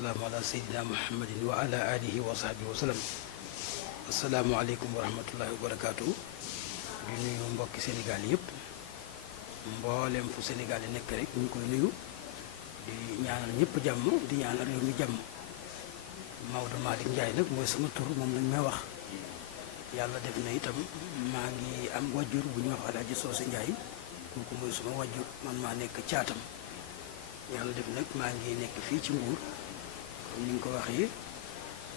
wasalaamu ala sayyidina muhammadin wa ala alihi wa sahbihi wa sallam. asalaamualeykum wa rahmatullahi wa barakaatu. di nuyu mbokki Sénégal yëpp mboolem fu Sénégal yi nekk rek ñu koy nuyu di ñaanal ñëpp jàmm di ñaanal réew mi jàmm. Maodo Malick Ndiaye nag mooy sama tur moom lañ may wax yàlla def na itam maa ngi am wajjur bu ñuy wax Alaaji Soose Ndiaye kooku mooy suma wajjur man maa nekk caatam. yàlla def nag maa ngi nekk fii ci Mbuur comme ni nga ko waxee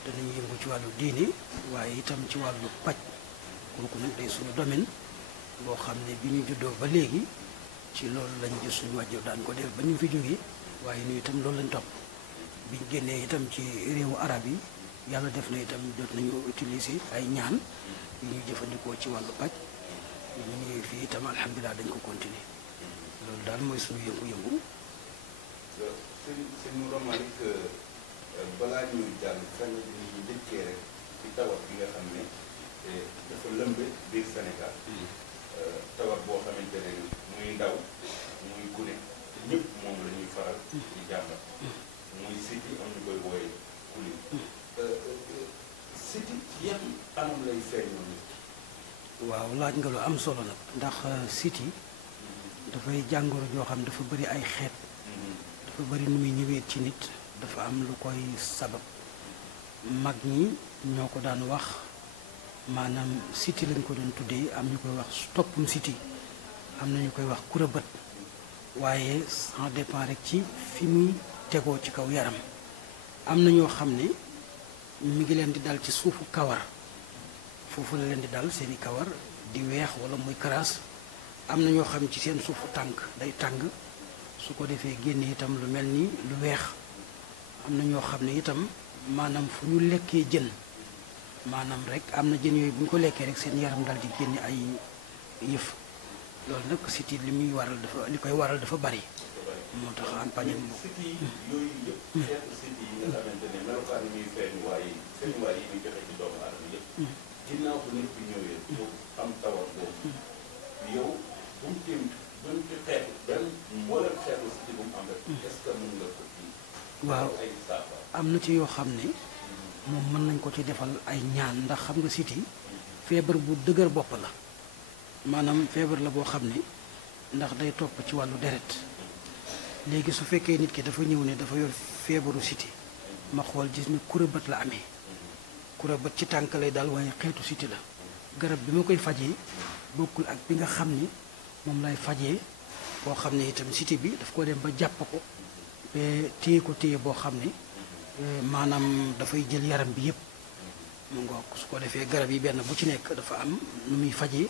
danañu yëngu ci wàllu diine waaye itam ci wàllu paj kooku nag day suñu domaine boo xam ne bi ñu juddoo ba léegi ci loolu lañ gis suñu wàjjur daan ko def ba ñu fi jógee waaye ñu itam loolu lañ topp biñ génnee itam ci réewu arab yi yàlla def na itam jot nañu utiliser ay ñaan yu ñuy jëfandikoo ci wàllu paj ñu ñëwee fii itam alhamdulilah dañ ko continuer loolu daal mooy suñu yëngu-yëngu. sëñ Maodo Malick balaa ñuy jàll fenn bi ñu njëkkee rek ci tawat bi nga xam ne dafa lëmbe biir Sénégal tawat boo xamante ne muy ndaw muy gune te ñëpp moom la ñuy faral di jàmbat muy siti am ñu koy wooye kulin siti yan anam lay feeñoo nit. waaw laaj nga lu am solo nag ndax siti dafay jàngoro joo xam dafa bëri ay xeet dafa bëri nu muy ñëwee ci nit dafa am lu koy sabab mag ñi ñoo ko daan wax maanaam siti lañ ko doon tuddee am ñu koy wax toppum siti am na ñu koy wax kura bët waaye ça dépend rek ci fi muy tegoo ci kaw yaram am na ñoo xam ne mi ngi leen di dal ci suufu kawar foofu la leen di dal seeni kawar di weex wala muy karaas am na ñoo xam ci seen suufu tànk day tàng su ko defee génne itam lu mel ni lu weex am na ñoo xam ne itam maanaam fu ñu lekkee jën maanaam rek am na jën yooyu bu ñu ko lekkee rek seen yaram dal di génne ay yëf loolu nag siti li muy waral dafa li koy waral dafa bari moo tax ampagne boobu. siti yooyu yëpp xeetu siti yi nga xamante ne melokaan ñuy feeñuwaay yi ñuy joxe ci doomu aadama yëpp ginnaaw bu nit bi ñëwee bu am tawat boobu yow bu mu téem buñ ci xeetu benn mboolem xeetu siti bu mu am rek est-ce que mën nga ko ci waaw ay saafara am na ci yoo xam ne moom mën nañ ko ci defal ay ñaan ndax xam nga siti feebar bu dëgër bopp la maanaam feebar la boo xam ne ndax day topp ci wàllu deret léegi su fekkee nit ki dafa ñëw ne dafa yor feebaru siti ma xool gis ni kura bët la amee kura bët ci tànk lay daal waaye xeetu siti la garab bi ma koy fajee bokkul ak bi nga xam ne moom lay fajee boo xam ne itam siti bi daf ko dem ba jàpp ko ba téye ko téye boo xam ne maanaam dafay jël yaram bi yëpp mu ngoog su ko defee garab yi benn bu ci nekk dafa am nu muy fajee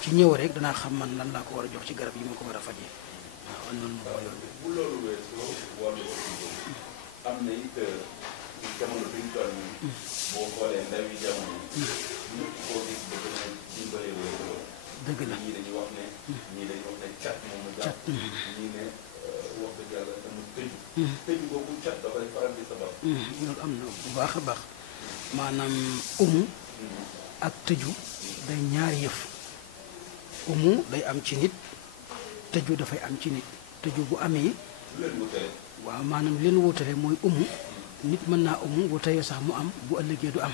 ci ñëw rek danaa xam man lan laa ko war a jox ci garab yi ma ko war a fajee waaw noonu moom mooy yoon bi. bu loolu weesoo wàllu am na it jamono bi ñu toll nii boo xoolee ndaw yi jamono ñëpp koo gis bëgg na dimbale wéy dëgg la ñii dañuy wax ne ñii dañuy wax ne cat moom mu jàpp ñii ne wax dëgg yàlla dama tëju boobu cat dafay faral di sabab loolu am na bu baax a baax maanaam ak tëju day ñaari yëf day am ci nit tëju dafay am ci nit tëju bu amee leen wutale waaw maanaam leen wutale mooy nit mën naa bu teyee sax mu am bu ëllëgee du am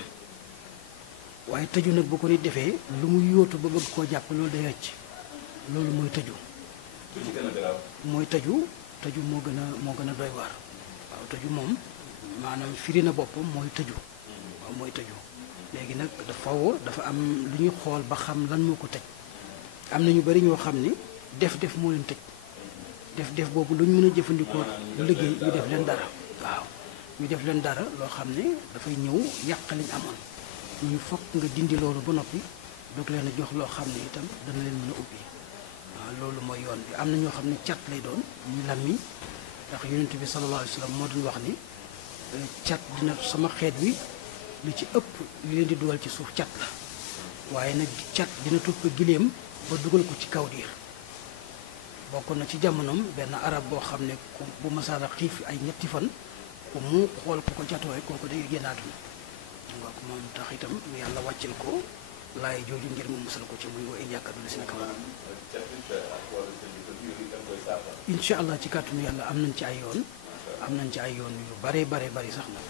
waaye tëju nag bu ko nit defee lu mu yóotu ba bëgg koo jàpp loolu day rëcc loolu mooy tëju ci gën a garaaw mooy tëju moo gën a doy waar waaw tëju moom maanaam firi na boppam mooy tëju waaw mooy tëju léegi nag dafa am lu ñuy xool ba xam lan moo ko tëj am na ñu bari ñoo xam ne def moo leen tëj def boobu lu ñu mën a jëfandikoo liggéey ñu def leen dara waaw ñu def leen dara loo xam ne dafay ñëw yàq liñ amoon ñu fokk nga dindi loolu ba noppi doog leen a jox loo xam ne itam dana leen mën a ubbi waaw loolu mooy yoon bi am na ñoo xam ne cat lay doon ñu lammi ndax yonent bi sallallahu alayhi wa sallam moo doon wax ni cat dina sama xeet wi lu ci ëpp li leen di dugal ci suuf cat la waaye nag cat dina topp giléem ba dugal ko ci kaw diir bokk na ci jamonoom benn arab boo xam ne bu masaala xiif ay ñetti fan ku mu xool ku ko catoo rek kooku day génn àdduna nga ko moom tax itam yàlla wàccil ko laay jooju ngir mu musal ko ci muy woo njàkkadu la si na kaw incha allah ci kàttanu yàlla am nañ ci ay yoon am nañ ci ay yoon yu bare bare bari sax nag.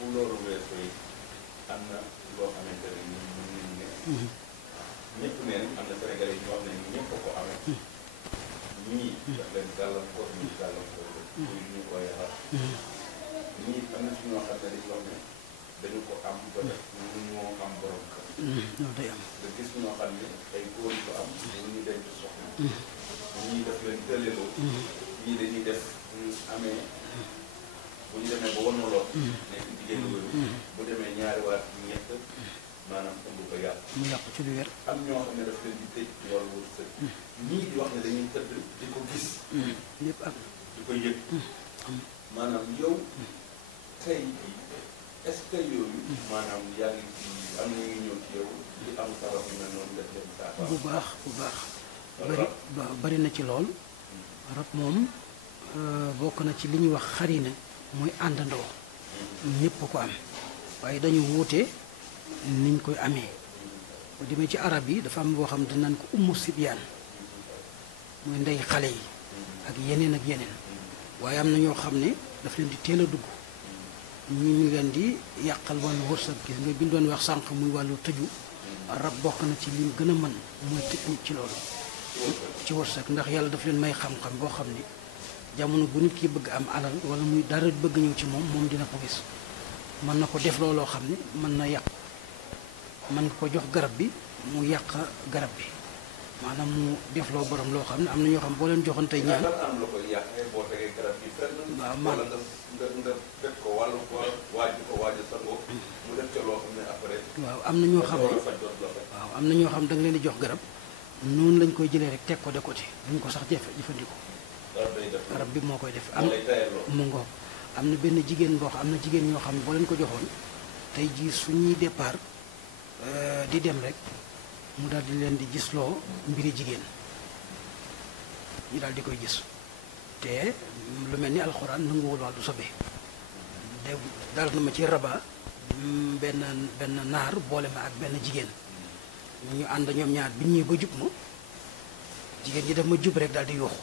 bu loolu weesoo am na loo xamante ne ñun mën nañu ne. ñëpp neen am na Sénégalais yi ñoo xam ne ñëpp a ko amee. ñii daf leen gàllankoor ñii gàllankoor la. muy ñu koy xar. ñii am na ci ñoo xam ne dañu wax ne dañu ko am ba def mënuñoo am borom kër. loolu day am. nga gis ñoo xam ne ay góor yu ko am. ñu denc soxna. ñii daf leen tëleloo. ñii dañuy def ñu amee. bu ñu demee ba wanuloo nekk jigéen yooyu bu demee ñaari waat ñett maanaam ëmb ko yàqu mu yàqu ci lu wér. am ñoo xam ne daf leen di tëj wàllu wërsëg ñii di wax ne dañuy tëdd di ko gis lépp am di ko yëg maanaam yow tey est-ce que yooyu maanaam yaa ngi ci am na ñu ñëw ci yow di am sabab yu mel noonu def leen saa bu baax bu baax bari na ci lool rab moom bokk na ci li ñuy wax xarina mooy àndandoo ñëpp ko am waaye dañu wuute niñ koy amee bu demee ci arab yi dafa am boo xam dinañ ko ummu sibyaan mooy ndey xale yi ak yeneen waaye am na ñoo xam ne daf leen di teel a dugg ñi mi leen di yàqal wàllu wërsëg gis nga bi ñu doon wax sànq muy wàllu tëju rab bokk na ci lim gën a mën mooy tëj nit ci loolu ci wërsëg ndax yàlla daf leen may xam-xam boo xam ni jamono bu nit ki bëgg am alal wala muy dara bëgg ñëw ci moom dina ko gis mën na ko def looloo xam ne mën na yàq mën nga ko jox garab bi mu yàq garab bi maanaam mu def loo borom loo xam ne am na ñoo xam boo leen joxoon tey ñaan am la koy yàqee boo tegee garab bi fenn waaw wala nga def ko wàllu waaj sangoo mu def ca loo xam ne après waaw am na ñoo xam ne waaw am na ñoo xam da nga leen di jox garab noonu lañ koy jëlee rek teg ko de côté duñ ko sax jëfandikoo rab bi moo koy def am mu ngoog am na benn jigéen boo xam am na jigéen ñoo xam ne boo leen ko joxoon tey jii suñuy départ di dem rek mu daal di leen di gisloo mbiri jigéen ñu daal di koy gis te lu mel ni alxuraan nanguwul wax du sobe de daal na ma ci raba benn naar boole ma ak benn jigéen ñu ànd ñoom ñaar bi ñëwee ba jub ma jigéen ji daf ma jub rek daal di yuuxu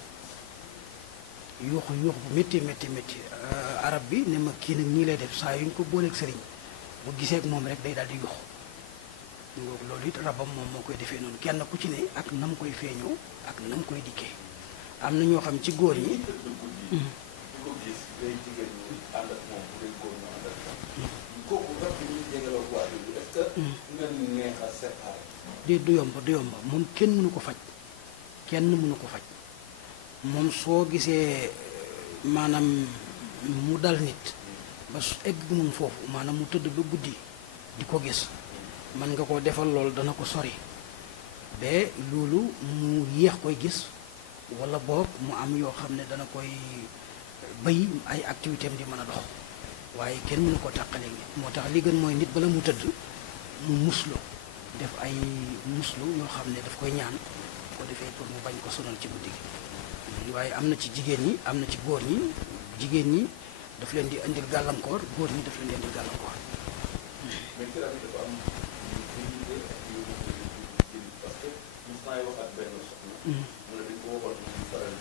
bu métti arab bi ne ma kii nag nii lay def saa yuñ ko booleeg sëriñ bu gisee ak moom rek day daal di yuuxu loolu it rabam moom moo koy defee noonu kenn ku ci ne ak nam koy feeñoo ak nam koy dikkee am na ñoo xam ci góor ñi déet du yomb moom kenn mënu ko faj moom soo gisee maanaam mu dal nit ba su egg moom foofu maanaam mu tëdd ba guddi di ko gis mën nga ko defal loolu dana ko sori ba loolu mu yéex koy gis wala boog mu am yoo xam ne dana koy bay ay activité am di mën a dox waaye kenn mënu ko tàqalee nit moo tax li gën mooy nit bala mu tëdd mu muslu def ay muslu yoo xam ne daf koy ñaan ko defee pour mu bañ ko sonal ci guddi gi waaye am na ci jigéen ñi am na ci góor ñi jigéen ñi daf leen di indil gàllankoor góor ñi daf leen di indil gàllankoor. mais ci rajo dafa am parce que mos naa wax ak benn soxna. mu ne dañ ko waxoon mu faral di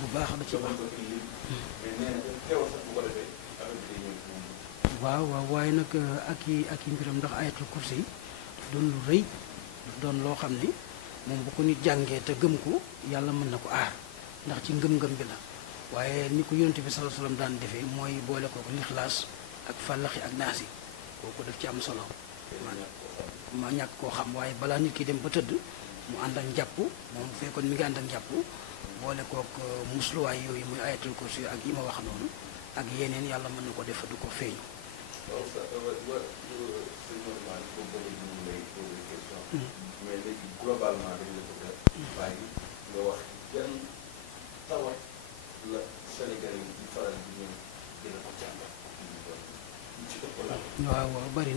bu baax da ci baax. mais nee na teewul sax bu ko defee affaire bi day ñëw ci moom. waaw waaye nag ak i mbiram ndax ayatul kursi yi doon lu rëy doon loo xam ne moom bu ko nit jàngee te gëm ko yàlla mën na ko aar ndax ci ngëm-ngëm bi la waaye ni ko yonent bi sallallahu alayhi wasallam daan defee mooy boole ko lixlaas ak fàllaxi ak naasi kooku daf ci am solo ma ñàkk koo xam waaye balaa nit ki dem ba tëdd mu ànd ak njàpp moom bu fekkoon mi ngi ànd ak njàpp boole kook musluwaay yooyu muy ayatul kursi ak yi ma wax noonu ak yeneen yàlla mën na ko def du ko feeñu. waaw sa sëñ Normal boobu ñu lay posé question. mais léegi globalement dañ la bëgg a bàyyi nga wax yan tawat la Sénégalais yi di faral di ñëw dina ko jàmbat ci ëpp la. waaw bari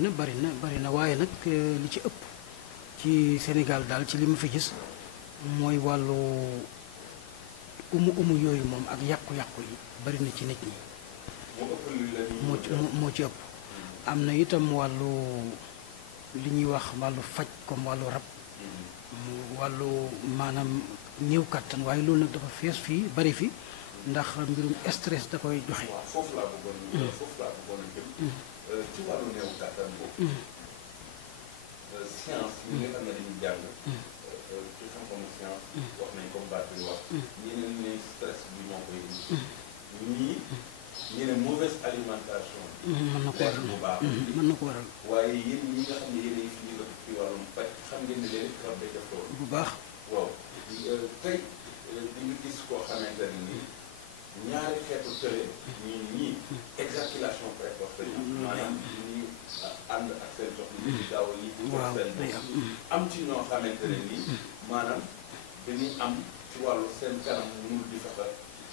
na waaye nag li ci ëpp ci Sénégal daal ci li ma fi gis mooy wàllu umu yooyu moom ak yàqu-yàqu yi bari na ci nit ñi. moo ci ëpp. am na itam wàllu li ñuy wax wàllu faj comme wàllu rab wàllu maanaam néew kàttan waaye loolu nag dafa fees fii bari fi ndax mbirum stress da koy joxe. waaw foofu laa bëggoon a jëm. ci wàllu néew kàttan boobu. science yi nga xam ne dañuy jàng. ci xam-xamu science. wax nañ comme baat bi wax. ñeneen ne stress bi moo koy indi. ñii ne mauvaise alimentation. mën na ko waral bu baax. mën na ko waral. waaye yéen ñi nga xam ne yéen a ngi fi yëngatu ci wàllum paj xam ngeen ne léegi garab day def loolu. bu baax. waaw tey dañu gis koo xamante ne nii ñaari xeetu tële. ñii éjaculation précoce la ñu. maanaam ñi ànd ak seen soxna yi gaaw yi. waaw seen day am ci ñoo xamante ne nii maanaam dañuy am ci wàllu seen kanam mënul di fexe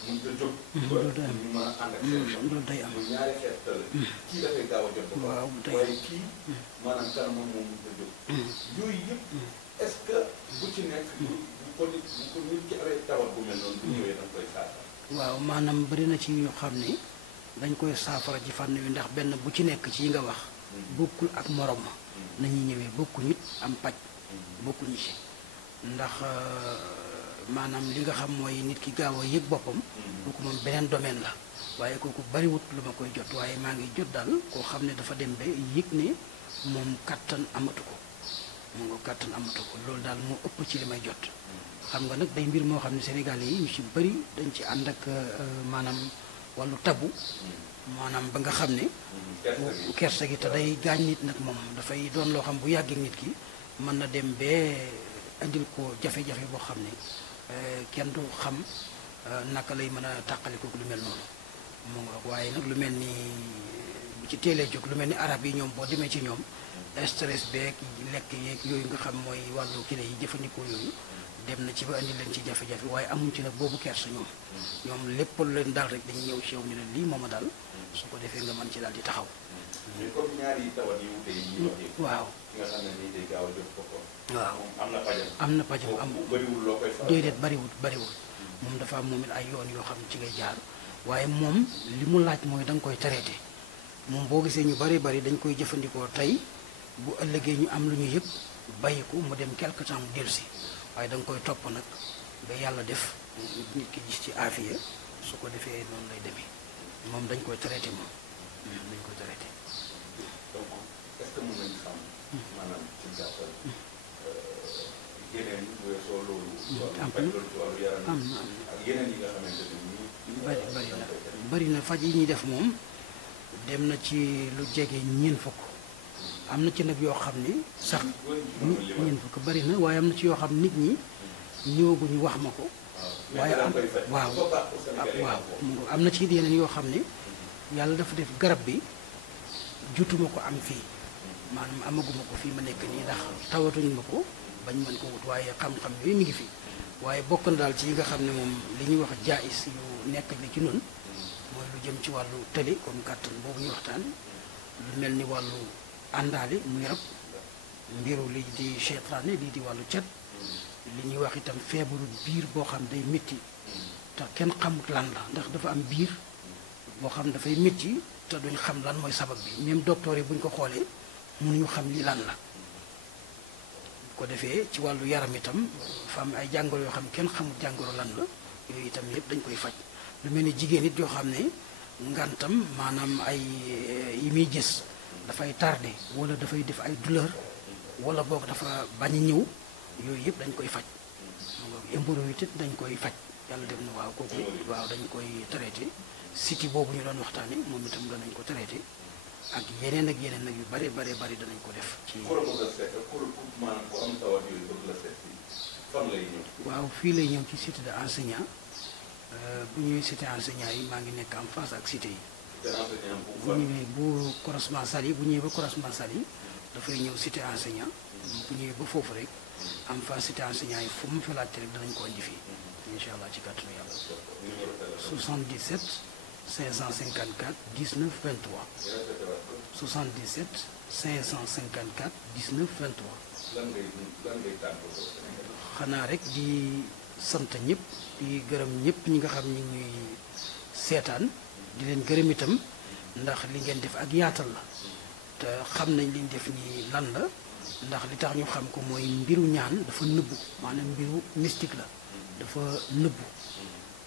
mënut a jóg. loolu day am ñu mën a ànd ak seen soxna. loolu day am. muy ñaari xeetu tële. kii dafay gaaw a jot ba waaw day waaye kii maanaam kanamam moom mënut a jóg. yooyu yëpp est-ce que bu ci nekk. bu ko nit ki amee tawat bu mel noonu bu ñëwee da nga koy saafara. waaw maanaam bëri na ci yoo xam ne dañ koy saafara ci fànn wi ndax benn bu ci nekk ci yi nga wax bokkul ak morom ma nañuy ñëwee bokkuñu it am paj bokkuñu ci ndax maanaam li nga xam mooy nit ki gaaw a yëg boppam kooku moom beneen domaine la waaye kooku bariwut lu ma koy jot waaye maa ngi jot daal koo xam ne dafa dem ba yëg ne moom kàttan amatu ko mu nga kàttan amatu ko loolu daal moo ëpp ci li may jot xam nga nag day mbir moo xam ne Sénégalais yi ñu ci bëri dañ ci ànd ak maanaam wàllu tabu maanaam ba nga xam ne kersa gi te day gaañ nit nag moom dafay doon loo xam bu yàggee nit ki mën na dem bee indil ko jafe-jafe boo xam ne kenn du xam naka lay mën a tàqali ko lu mel noonu mu nga waaye nag lu mel ni bu ci teelee jóg lu mel ni arab yi ñoom boo demee ci ñoom stress beeg lekk yeeg yooyu nga xam mooy wàllu kile yi jëfandikoo yooyu dem na ci ba indi leen ci jafe-jafe waaye amuñ ci nag boobu kersa ñoom lépp lu leen daal rek dañuy ñëw ci yow ñu ne lii moom a daal su ko defee nga mën ci daal di taxaw. mais comme ñaari tawat yi wute yi ñuy wax yëpp. waaw ki nga xam ne nii day gaaw a jóg ko. waaw moom am na pajam. am na pajam am bëriwul loo koy faral. déedéet bariwul moom dafa am moom it ay yoon yoo xam ci ngay jaar waaye moom li mu laaj mooy da nga koy traité moom boo gisee ñu bari dañ koy jëfandikoo tey bu ëllëgee ñu am lu ñu yëg bàyyi ko mu dem quelque temps mu dellusi waaye da nga koy topp nag ba yàlla def nit ki gis ci aafiya su ko defee noonu lay demee moom dañ koy traité moom dañ koy traité. donc est-ce que mën nañu xam. maanaam ci gàttal yeneen bu weesoo loolu. am faj loolu ci wàllu yaram am na ak yeneen yi nga xamante ne nii. bari na faj yi ñuy def moom dem na ci lu jege ñeent fukk am na ci nag yoo xam ne sax ñeent fukk bari na waaye am na ci yoo xam nit ñi ñëwaguñu wax ma ko. waaye am na ci yeneen yoo xam ne yàlla dafa def garab bi jutuma ko am fii maanaam amaguma ko fii ma nekk nii ndax tawatuñ ma ko bañ mën ko wut waaye xam-xam yooyu mi ngi fi waaye bokk na daal ci yi nga xam ne moom li ñuy wax jaayis yu nekk li ci noonu mooy lu jëm ci wàllu tële comme kàttan boobu ñu waxtaan lu mel ni wàllu àndaale muy rab mbiru lii di seytaane lii di wàllu cat li ñuy wax itam feebaru biir boo xam day métti te kenn xamut lan la ndax dafa am biir boo xam dafay métti te duñ xam lan mooy sabab bi même docteur yi buñ ko xoolee mënuñu xam li lan la ko defee ci wàllu yaram itam fa am ay jàngoro yoo xam kenn xamut jàngoro lan la yooyu itam yëpp dañ koy faj lu mel ni jigéen it yoo xam ne ngantam maanaam ay yi muy gis dafay tardé wala dafay def ay douleur wala boog dafa bañ a ñëw yooyu yëpp dañ koy faj hémorroïde it dañ koy faj yàlla def na waaw kooku waaw dañ koy traité siti boobu ñu doon waxtaane moom itam danañ ko traité ak yeneen nag yu bare danañ ko def ci waaw fii lay ñëw ci cité de enseignant bu ñëwee cité enseignant yi maa ngi nekk en face ak cité yi bu ñëwee bu croisement Saly bu ñëwee ba croisement Saly dafay ñëw cité enseignant bu ñëwee ba foofu rek en face cité enseignant yi fu mu fi laajte rek danañ ko indi fii incha allah ci kàttanu yàlla 77 554 19 23 77 554 19 23 xanaa rek di sant ñëpp di gërëm ñëpp ñi nga xam ñu ngi ñuy seetaan di leen gërëm itam ndax li ngeen def ak yaatal la te xam nañ liñ def nii lan la ndax li tax ñu xam ko mooy mbiru ñaan dafa nëbbu maanaam mbiru mystique la dafa nëbbu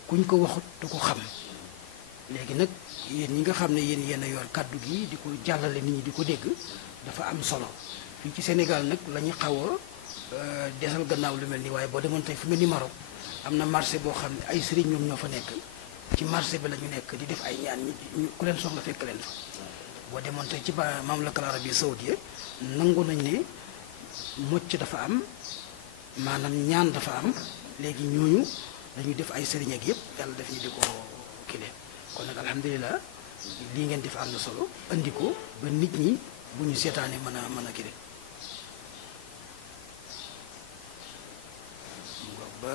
kuñ ko waxut du ko xam léegi nag yéen ñi nga xam ne yéen a yor kàddu gi di ko jàllale nit ñi di ko dégg dafa am solo fii ci Sénégal nag la ñu xaw a desal gannaaw lu mel ni waaye boo demoon tey fu mel ni Maroc am na marché boo xam ne ay sëriñ ñoom ñoo fa nekk ci marché bi la ñu nekk di def ay ñaan ñi ku leen soxla fekk leen fa boo demoon tey ci Mamlaka Arabie Saoudite nangu nañ ne mocc dafa am maanaam ñaan dafa am léegi ñooñu dañuy def ay sëriñ ak yëpp yàlla def ñu di ko kile kon nag alhamdulilah lii ngeen def am na solo andi ko ba nit ñi bu ñu seetaanee mën a kile ba